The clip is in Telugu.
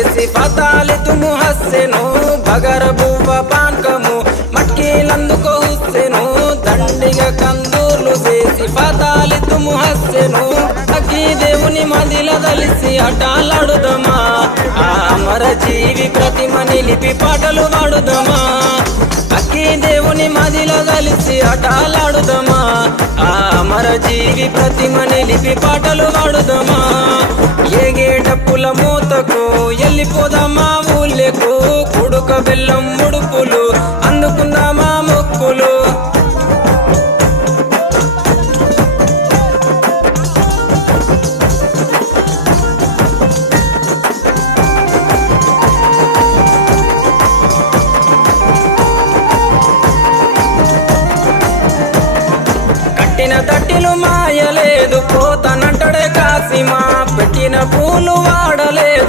చేసి ఫతాలితుము హస్సెను బగర బువ్వ పాన్కము మట్కీలందుకో హుస్సెను దండిగ కందూర్లు చేసి ఫతాలితుము హస్సెను అగ్గి దేవుని మదిల దలిసి అటాలాడుదమా ఆ అమర జీవి ప్రతిమ నిలిపి పాటలు పాడుదమా అగ్గి దేవుని మదిల దలిసి అటాలాడుదమా ఆ అమర జీవి ప్రతిమ నిలిపి పాటలు పాడుదమా ఏగేటప్పుల మూతకు వెళ్ళిపోదామా ఊళ్ళకు కుడుక బెల్లం ముడుపులు అందుకుందామా మొక్కులు కట్టిన తట్టిలు మాయలేదు పోతనంటడే కాసిమా పెట్టిన పూలు వాడలేదు